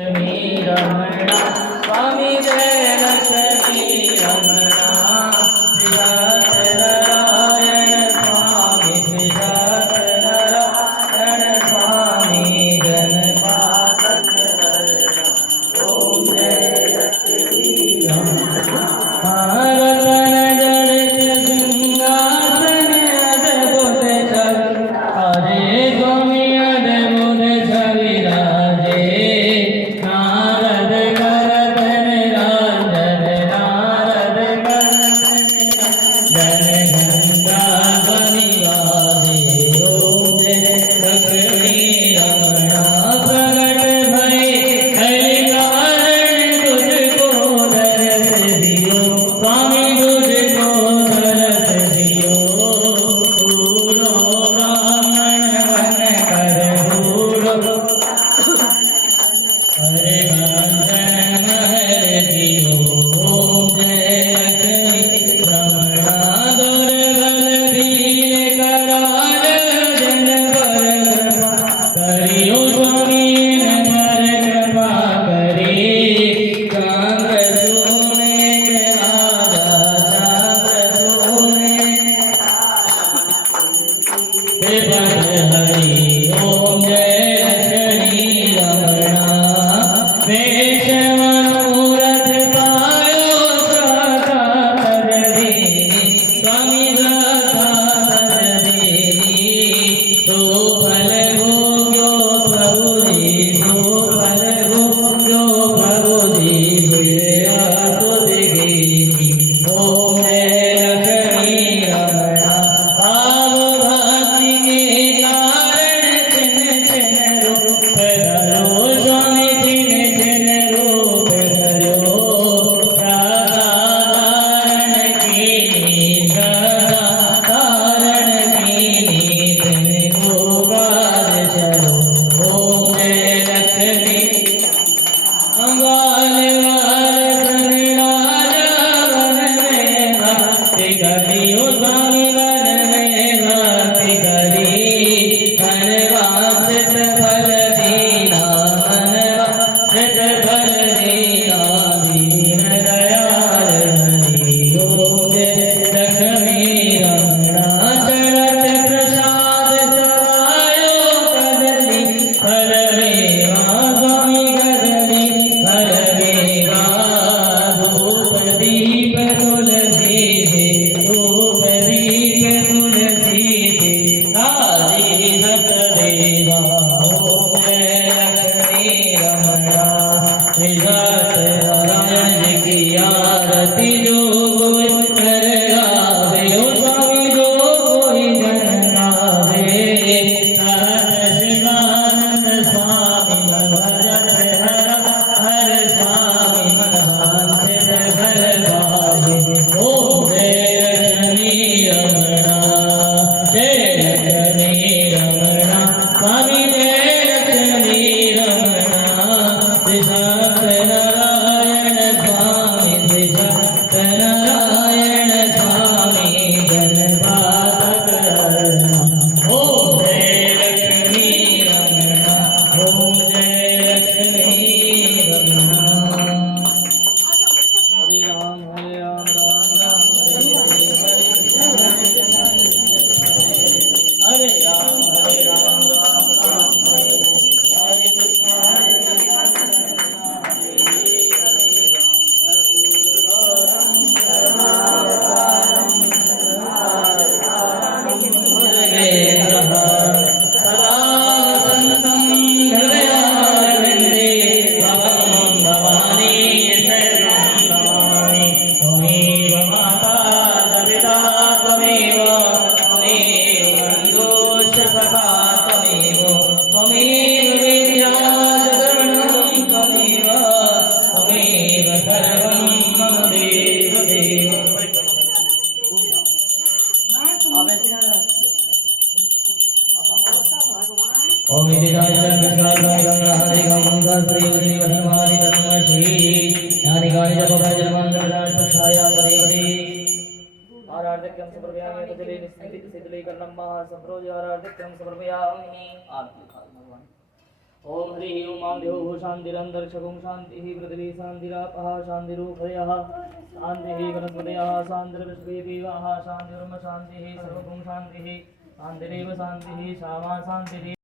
લક્ષ્મી રમણા સ્વામી જય લક્ષ્મી રમણા શ્રી સત્યનારાયણ સ્વામી શ્રી સત્યનારાયણ સ્વામી ગણપાતક ઓમ જય લક્ષ્મી રમણા રતન જડ સિંહાસન અદભુત છવિ હરે સ્વામી અદભુત છવિ રાજે નારદ કરતન રાંજન નારદ કરતન જન ગંગા ધ્વનિ વાદે ઓમ જય લક્ષ્મી રમણા પ્રગટ ભય હરિ કારણ તુझको दरस दियो स्वामी तुझको दरस दियो भूलो ब्राह्मण वन कर भूलो हरे कांचन महल दियो ओम जय लक्ष्मी रमणा दुर्बल दीन कराल जन पर कृपा करियो स्वामी न पर कृपा करी चंद्र सोने राजा चंद्र सोने हरि ओम जय लक्ष्मी रमणा वेश मनोरथ पायो सदा तजदेवी स्वामी सदा तजदेवी तो फल भोग्यो प्रभु जी तो फल भोग्यो प्रभु जी विरया सुध गेती ओम जय लक्ष्मी रमणा भाव भक्ति के कारण चिन्ह चिन्ह रूप धरो स्वामी चिन्ह चिन्ह रूप धरो सदा धारण कीनी सदा धारण कीनी तुमको गाद चलो ओम जय लक्ष्मी अंगाल वाल सन राजा वन में भक्ति करियो स्वामी वन में भक्ति करी मन वांछित फल दीना मन वांछित फल दीना दीन दयाल हरि ओम जय लक्ष्मी रमणा चरत प्रसाद सवायो कदली फल मेवा स्वामी कदली फल मेवा धूप दीप तुलसी से धूप दीप तुलसी से काली सतदेवा ओम जय लक्ष्मी रमणा श्री सत्यनारायण जी की आरती जो कोई कर गावे ओ स्वामी जो कोई जन गावे सहज शिवानंद स्वामी मन भजत हर हर स्वामी मन वांछित फल पावे ओम जय लक्ष्मी रमणा जय लक्ष्मी रमणा स्वामी जय लक्ष्मी रमणा श्री सत्यनारायण स्वामी श्री सत्यनारायण स्वामी गणपातक ओम जय लक्ष्मी रमणा ओम जय लक्ष्मी रमणा हरे राम राम राम हरे हरे राम राम राम हरे कृष्ण हरे कृष्ण हरे राम करुणावतारम भुजगेन्द्रः सदा वसन्तं हृदयारविन्दे भवं भवानी शरणं नमामि त्वमेव माता च पिता त्वमेव त्वमेव बन्धुश्च सखा त्वमेव त्वमेव विद्या च शरणं त्वमेव त्वमेव सर्वं मम देवदेव ओम इति गायनं विष्णुवाय गंगाहरि गंगा श्री वदनी वदनमानि तन्मषि ज्ञानि गानि जप भजनमंगलानि पक्षाया देवदे आराध्यं समर्पयामि तजले निस्थिति सिद्धले कर्णं महा संप्रोज आराध्यं समर्पयामि आरती भगवान ओम ह्रीं ओम आं द्यौः शान्तिरन्तरिक्षगुं शान्तिः पृथिवी शान्तिरापः शान्तिरूपयः शान्तिः वनस्पतयः शान्तिर्विश्वेदेवाः शान्तिर्ब्रह्म शान्तिः सर्वगुं शान्तिः शान्तिरेव शान्तिः सामा शान्तिः